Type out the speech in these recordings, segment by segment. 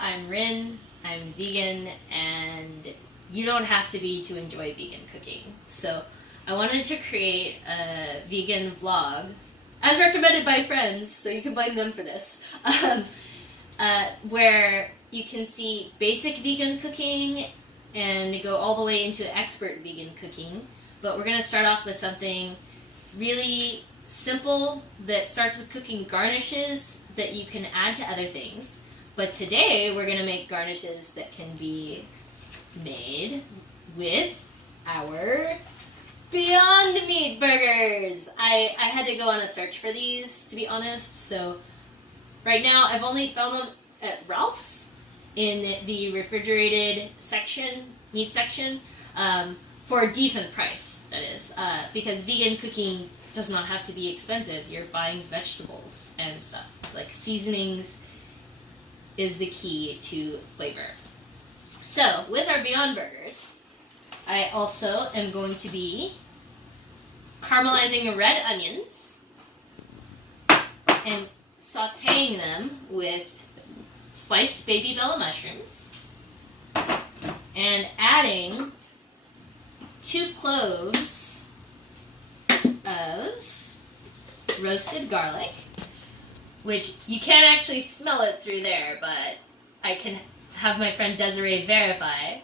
I'm Rin, I'm vegan, and you don't have to be to enjoy vegan cooking. So I wanted to create a vegan vlog, as recommended by friends, so you can blame them for this, where you can see basic vegan cooking and go all the way into expert vegan cooking. But we're going to start off with something really simple that starts with cooking garnishes that you can add to other things. But today we're going to make garnishes that can be made with our Beyond Meat burgers. I had to go on a search for these, to be honest. So right now I've only found them at Ralph's in the refrigerated section, meat section, for a decent price, that is. Because vegan cooking does not have to be expensive. You're buying vegetables and stuff. Like seasonings is the key to flavor. So with our Beyond Burgers, I also am going to be caramelizing red onions and sautéing them with sliced baby bella mushrooms and adding 2 cloves of roasted garlic, which you can't actually smell it through there, but I can have my friend Desiree verify,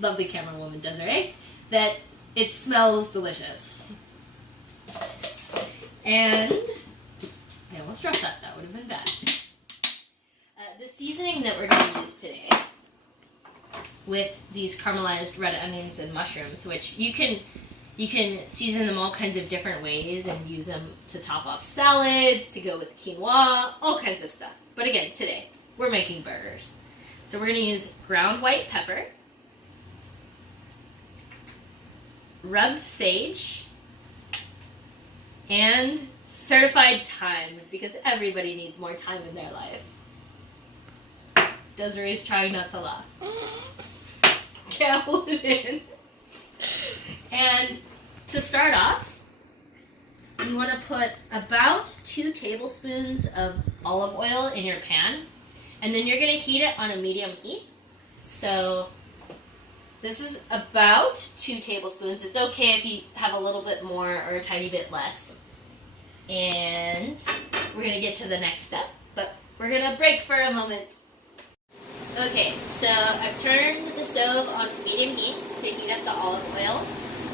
lovely camera woman Desiree, that it smells delicious. And I almost dropped that. That would have been bad. The seasoning that we're going to use today with these caramelized red onions and mushrooms, which you can season them all kinds of different ways and use them to top off salads, to go with quinoa, all kinds of stuff. But again, today we're making burgers. So we're going to use ground white pepper, rubbed sage, and certified thyme, because everybody needs more thyme in their life. Desiree's trying not to laugh. Can't hold it in. And to start off, you want to put about 2 tablespoons of olive oil in your pan, and then you're going to heat it on a medium heat. So this is about 2 tablespoons. It's okay if you have a little bit more or a tiny bit less. And we're going to get to the next step, but we're going to break for a moment. Okay, so I've turned the stove onto medium heat to heat up the olive oil.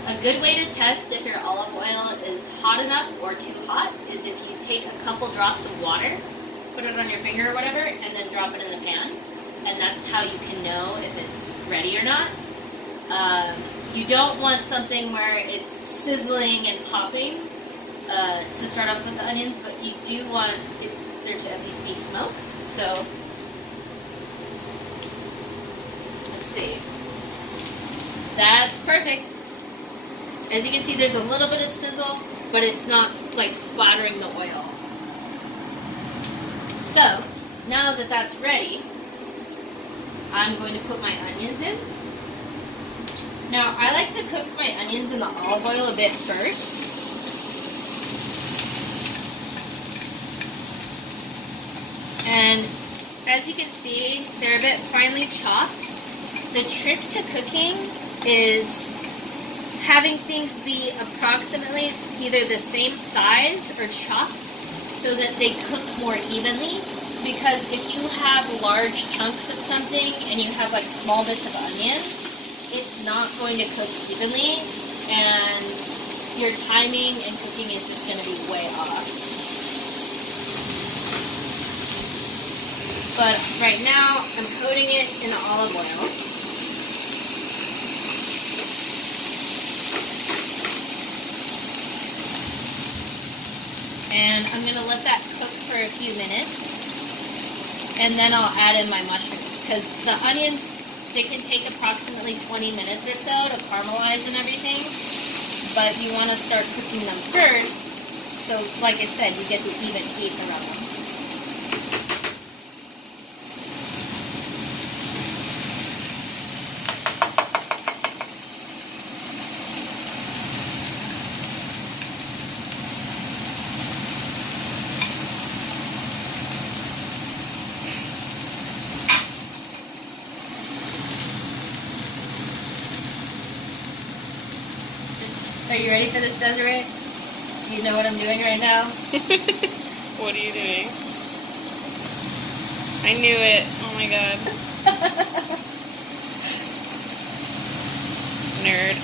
A good way to test if your olive oil is hot enough or too hot is if you take a couple drops of water, put it on your finger or whatever, and then drop it in the pan. And that's how you can know if it's ready or not. You don't want something where it's sizzling and popping to start off with the onions, but you do want there to at least be smoke. So let's see. That's perfect. As you can see, there's a little bit of sizzle, but it's not like splattering the oil. So now that that's ready, I'm going to put my onions in. Now, I like to cook my onions in the olive oil a bit first. And as you can see, they're a bit finely chopped. The trick to cooking is having things be approximately either the same size or chopped so that they cook more evenly. Because if you have large chunks of something and you have like small bits of onion, it's not going to cook evenly, and your timing and cooking is just going to be way off. But right now, I'm coating it in olive oil. And I'm going to let that cook for a few minutes. And then I'll add in my mushrooms. Because the onions, they can take approximately 20 minutes or so to caramelize and everything. But you want to start cooking them first. So, like I said, you get the even heat around them. Are you ready for this, Desiree? Do you know what I'm doing right now? What are you doing? I knew it. Oh my god. Nerd.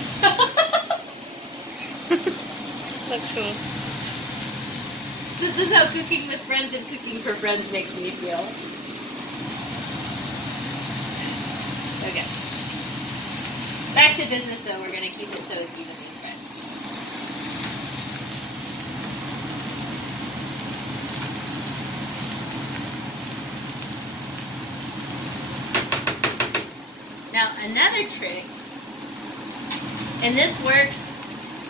That's cool. This is how cooking with friends and cooking for friends makes me feel. Okay. Back to business though, we're going to keep it so it's evenly spread. Now another trick, and this works,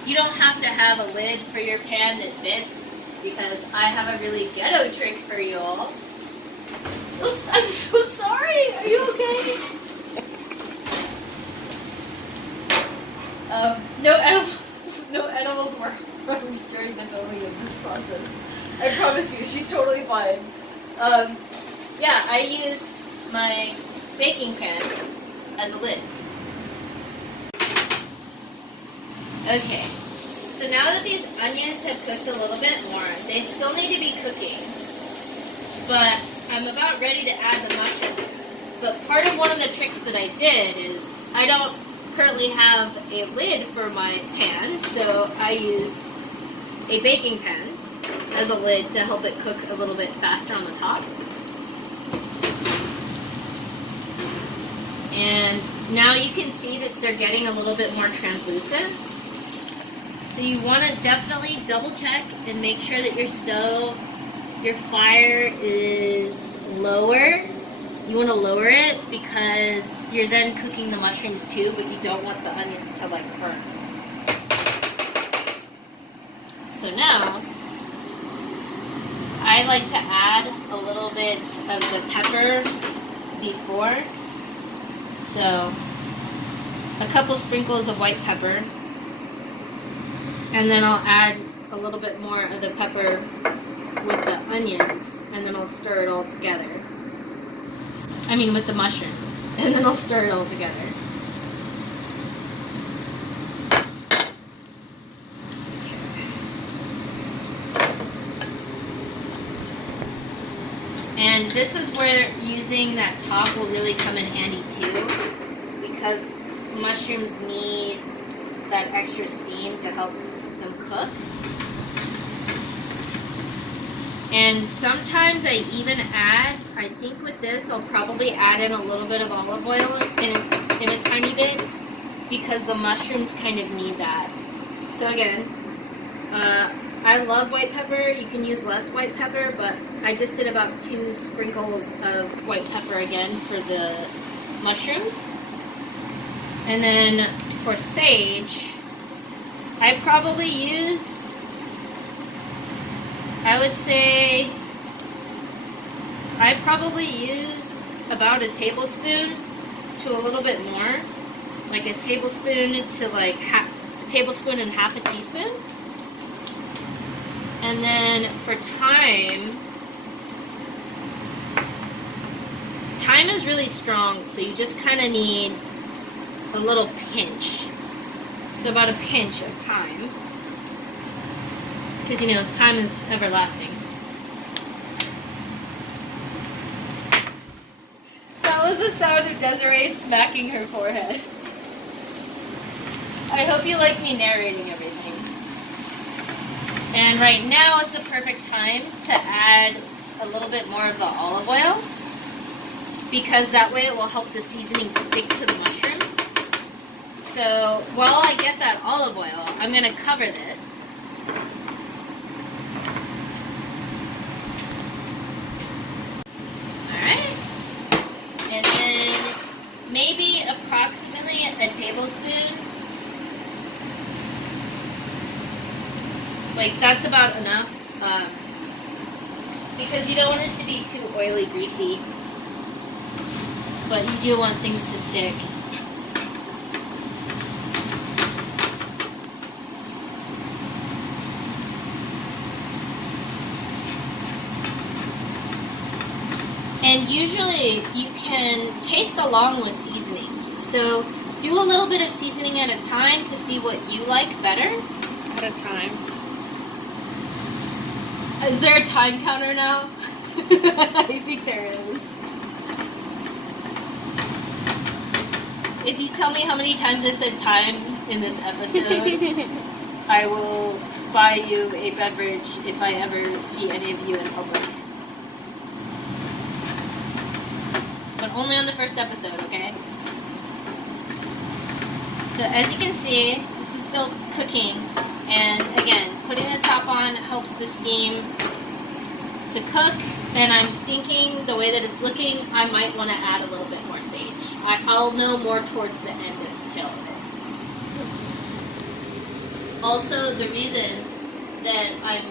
you don't have to have a lid for your pan that fits, because I have a really ghetto trick for you all. Oops, I'm so sorry. Are you okay? No animals were harmed during the filming of this process. I promise you, she's totally fine. Yeah, I use my baking pan as a lid. Okay, so now that these onions have cooked a little bit more, they still need to be cooking, but I'm about ready to add the mushrooms. But part of one of the tricks that I did is I don't currently have a lid for my pan, so I use a baking pan as a lid to help it cook a little bit faster on the top. And now you can see that they're getting a little bit more translucent. So you want to definitely double check and make sure that your stove, your fire is lower. You want to lower it because you're then cooking the mushrooms too, but you don't want the onions to like burn. So now, I like to add a little bit of the pepper before. So, a couple sprinkles of white pepper. And then I'll add a little bit more of the pepper with the onions, and then I'll stir it all together. I mean with the mushrooms, and then I'll stir it all together. And this is where using that top will really come in handy too, because mushrooms need that extra steam to help them cook. And sometimes I even add, I think with this I'll probably add in a little bit of olive oil in a tiny bit, because the mushrooms kind of need that. So again, I love white pepper. You can use less white pepper, but I just did about 2 sprinkles of white pepper again for the mushrooms. And then for sage, I probably use, I would say, I probably use about a tablespoon to a little bit more, like a tablespoon to like a tablespoon and half a teaspoon. And then for thyme, thyme is really strong, so you just kind of need a little pinch. So about a pinch of thyme. Because, you know, thyme is everlasting. That was the sound of Desiree smacking her forehead. I hope you like me narrating everything. And right now is the perfect time to add a little bit more of the olive oil, because that way it will help the seasoning stick to the mushrooms. So while I get that olive oil, I'm going to cover this. Alright. And then maybe approximately a tablespoon. Like, that's about enough, because you don't want it to be too oily, greasy, but you do want things to stick. And usually you can taste along with seasonings. So Do a little bit of seasoning at a time to see what you like better. At a time. Is there a time counter now? I think there is. If you tell me how many times I said time in this episode, I will buy you a beverage if I ever see any of you in public. But only on the first episode, okay? So as you can see, this is still cooking. And again, putting the top on helps the steam to cook. And I'm thinking the way that it's looking, I might want to add a little bit more sage. I'll know more towards the end of the tail of it. Also, the reason that I'm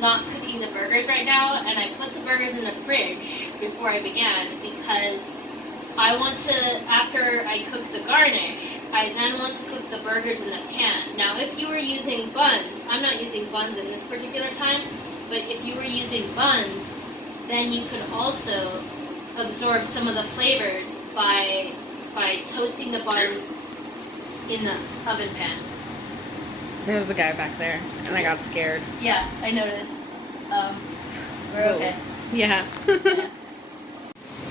not cooking the burgers right now, and I put the burgers in the fridge before I began, because I want to, after I cook the garnish, I then want to cook the burgers in the pan. Now, if you were using buns, I'm not using buns in this particular time, but if you were using buns, then you could also absorb some of the flavors by toasting the buns in the oven pan. There was a guy back there, and I got scared. Yeah, I noticed. We're okay. Yeah. Yeah.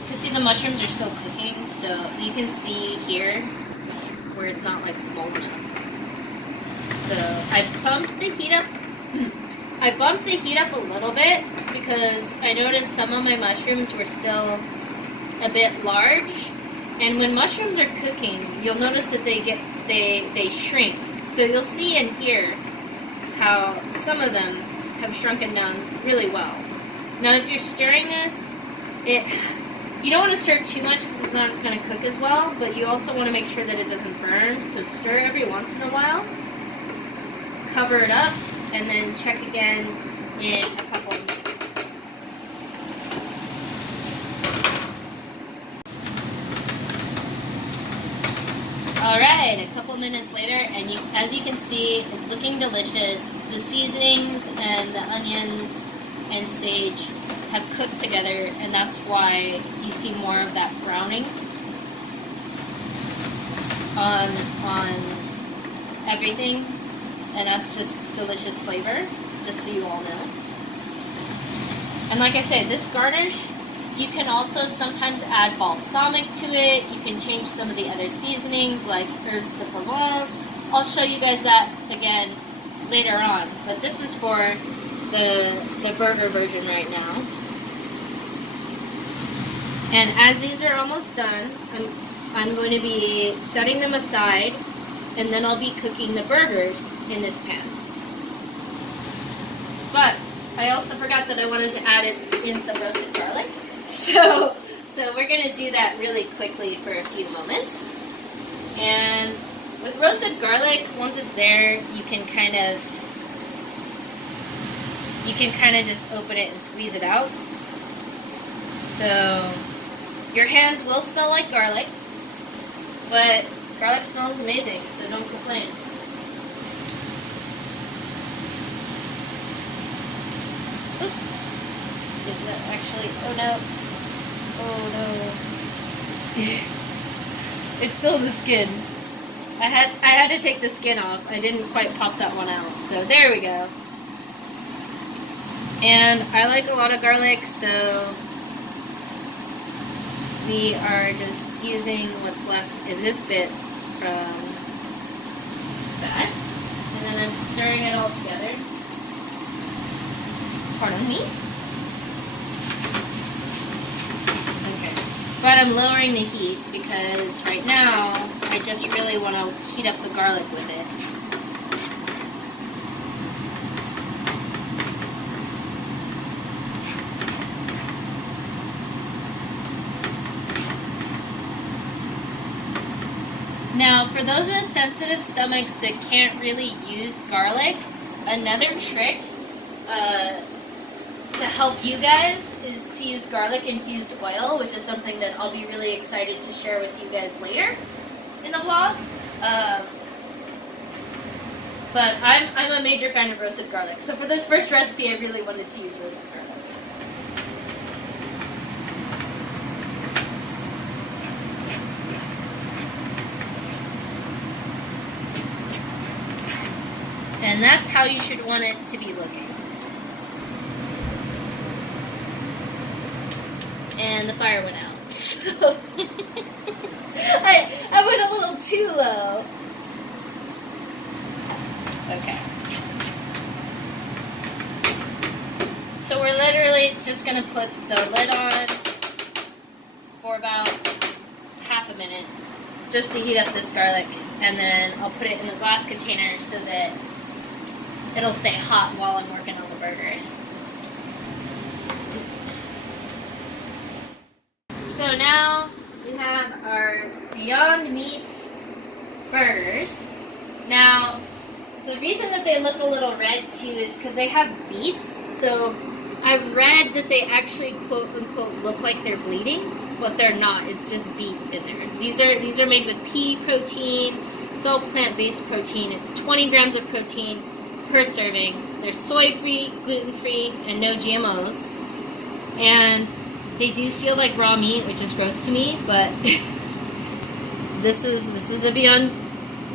You see the mushrooms are still cooking, so you can see here where it's not like small enough. So I bumped the heat up. I bumped the heat up a little bit because I noticed some of my mushrooms were still a bit large. And when mushrooms are cooking, you'll notice that they shrink. So you'll see and hear how some of them have shrunken down really well. Now if you're stirring this, you don't want to stir too much because it's not going to cook as well, but you also want to make sure that it doesn't burn. So stir every once in a while, cover it up, and then check again in a couple of minutes. Alright, a couple minutes later, and as you can see, it's looking delicious. The seasonings and the onions and sage have cooked together, and that's why you see more of that browning on everything, and that's just delicious flavor, just so you all know. And like I said, this garnish, you can also sometimes add balsamic to it. You can change some of the other seasonings like herbs de Provence. I'll show you guys that again later on, but this is for the burger version right now. And as these are almost done, I'm going to be setting them aside, and then I'll be cooking the burgers in this pan. But I also forgot that I wanted to add in some roasted garlic. So we're going to do that really quickly for a few moments. And with roasted garlic, once it's there, you can kind of just open it and squeeze it out. So your hands will smell like garlic, but garlic smells amazing, so don't complain. Oop. Did that actually, oh no. Oh no. It's still the skin. I had to take the skin off. I didn't quite pop that one out. So there we go. And I like a lot of garlic, so we are just using what's left in this bit from that. And then I'm stirring it all together. Pardon me. But I'm lowering the heat because right now I just really want to heat up the garlic with it. Now, for those with sensitive stomachs that can't really use garlic, another trick to help you guys is to use garlic infused oil, which is something that I'll be really excited to share with you guys later in the vlog. But I'm a major fan of roasted garlic, so for this first recipe I really wanted to use roasted garlic. And that's how you should want it to be looking. And the fire went out. I went a little too low. Okay. So we're literally just going to put the lid on for about half a minute just to heat up this garlic, and then I'll put it in the glass container so that it'll stay hot while I'm working on the burgers. So now we have our Beyond Meat burgers. Now, the reason that they look a little red too is because they have beets. So I've read that they actually quote unquote look like they're bleeding, but they're not. It's just beets in there. These are made with pea protein. It's all plant-based protein. It's 20 grams of protein per serving. They're soy-free, gluten-free, and no GMOs. And they do feel like raw meat, which is gross to me, but this is a Beyond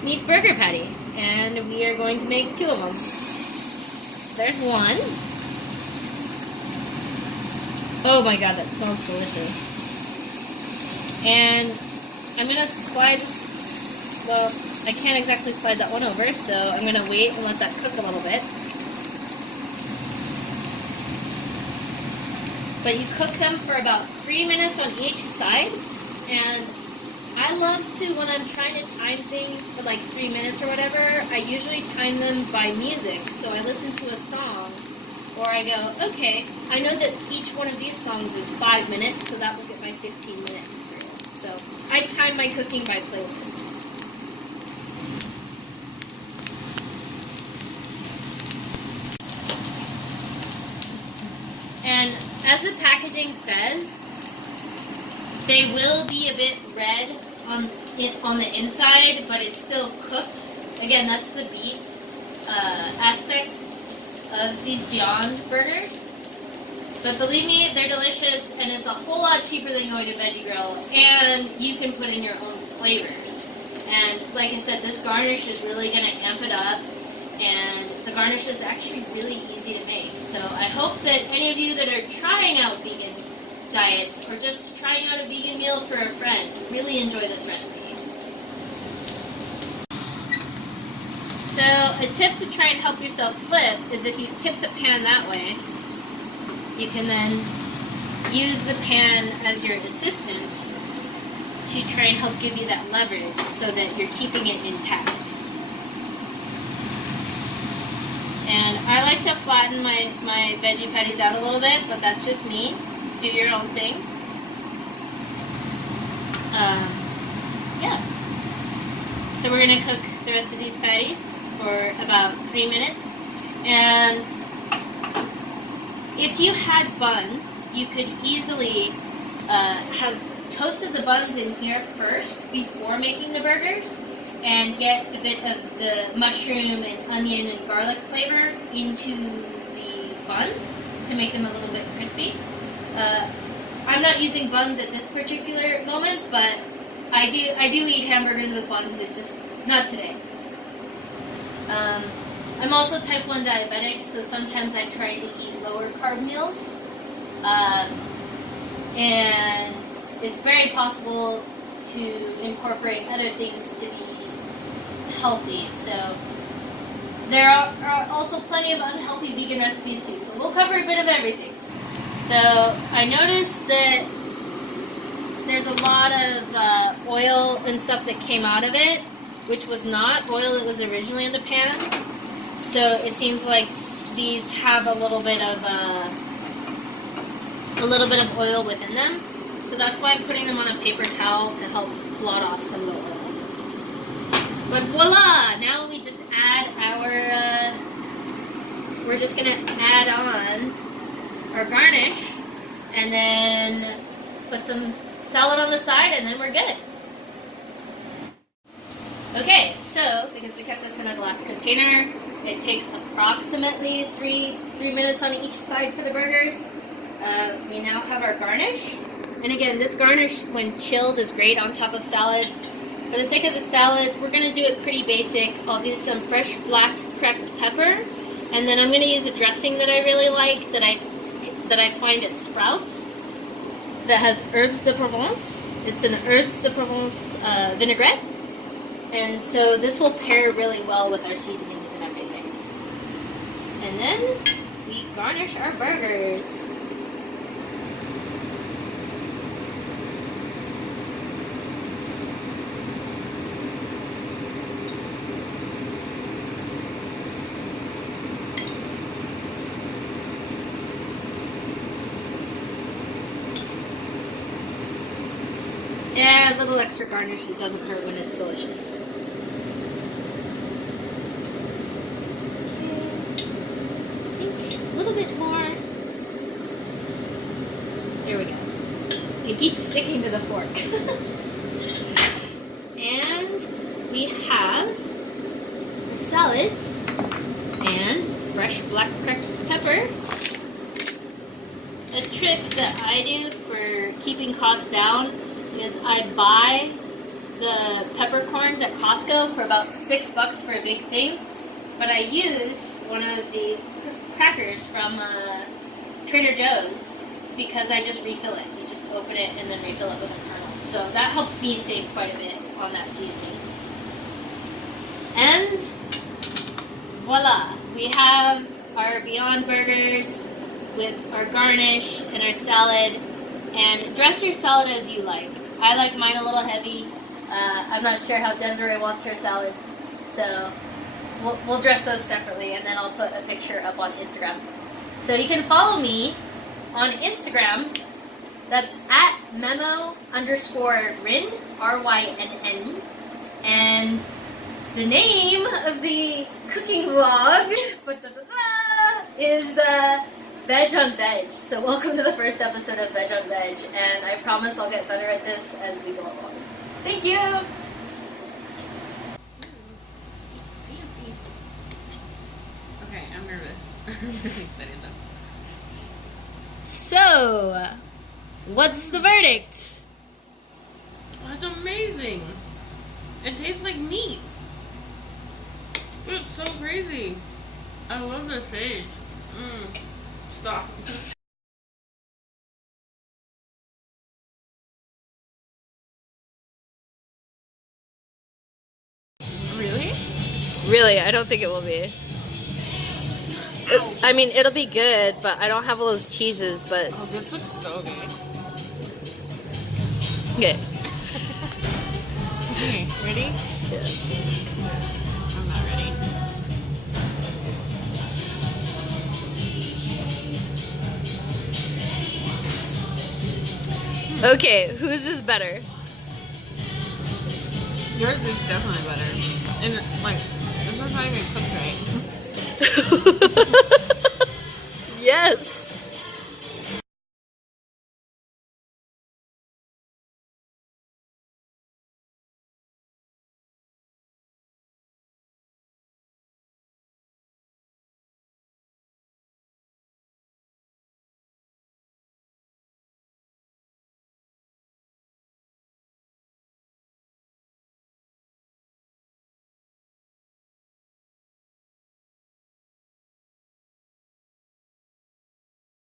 Meat burger patty, and we are going to make 2 of them. There's one. Oh my god, that smells delicious. And I'm gonna slide this, well, I can't exactly slide that one over, so I'm gonna wait and let that cook a little bit. But you cook them for about 3 minutes on each side, and I love to, when I'm trying to time things for like 3 minutes or whatever, I usually time them by music. So I listen to a song, or I go, okay, I know that each one of these songs is 5 minutes, so that will get my 15 minutes through. So I time my cooking by playlist. And as the packaging says, they will be a bit red on the inside, but it's still cooked. Again, that's the beet aspect of these Beyond burgers. But believe me, they're delicious, and it's a whole lot cheaper than going to Veggie Grill, and you can put in your own flavors. And like I said, this garnish is really going to amp it up, and the garnish is actually really easy to make. So I hope that any of you that are trying out vegan diets, or just trying out a vegan meal for a friend, really enjoy this recipe. So a tip to try and help yourself flip is if you tip the pan that way, you can then use the pan as your assistant to try and help give you that leverage so that you're keeping it intact. And I like to flatten my veggie patties out a little bit, but that's just me. Do your own thing. Yeah. So we're going to cook the rest of these patties for about 3 minutes. And if you had buns, you could easily have toasted the buns in here first before making the burgers, and get a bit of the mushroom and onion and garlic flavor into the buns to make them a little bit crispy. I'm not using buns at this particular moment, but I do eat hamburgers with buns. It's just not today. I'm also type 1 diabetic, so sometimes I try to eat lower carb meals, and it's very possible to incorporate other things to be healthy. So there are also plenty of unhealthy vegan recipes too, so we'll cover a bit of everything. So I noticed that there's a lot of oil and stuff that came out of it, which was not oil that was originally in the pan. So it seems like these have a little bit of oil within them. So that's why I'm putting them on a paper towel to help blot off some of the oil. But voila! Now we just add we're just gonna add on our garnish, and then put some salad on the side, and then we're good. Okay, so because we kept this in a glass container, it takes approximately three minutes on each side for the burgers. We now have our garnish. And again, this garnish, when chilled, is great on top of salads. For the sake of the salad, we're going to do it pretty basic. I'll do some fresh black cracked pepper, and then I'm going to use a dressing that I really like that I find at Sprouts that has herbes de Provence. It's an herbes de Provence vinaigrette, and so this will pair really well with our seasonings and everything. And then we garnish our burgers. Yeah, a little extra garnish, it doesn't hurt when it's delicious. Okay, I think a little bit more. There we go. It keeps sticking to the fork. And we have our salads and fresh black cracked pepper. A trick that I do for keeping costs down is I buy the peppercorns at Costco for about $6 for a big thing, but I use one of the crackers from Trader Joe's because I just refill it. You just open it and then refill it with the kernels. So that helps me save quite a bit on that seasoning. And voila! We have our Beyond Burgers with our garnish and our salad. And dress your salad as you like. I like mine a little heavy. I'm not sure how Desiree wants her salad, so we'll dress those separately, and then I'll put a picture up on Instagram. So you can follow me on Instagram. That's at memo_rin, RYNN. And the name of the cooking vlog is Veg on Veg. So welcome to the first episode of Veg on Veg, and I promise I'll get better at this as we go along. Thank you! Fancy. Okay, I'm nervous. I'm really excited though. So, what's the verdict? That's amazing. It tastes like meat. It's so crazy. I love the sage. Stop. Really? Really, I don't think it will be. I mean, it'll be good, but I don't have all those cheeses, but... Oh, this looks so good. Okay. Okay, ready? Yeah. I'm not ready. Okay, whose is better? Yours is definitely better. And, like, this one's not even cooked right. Yes!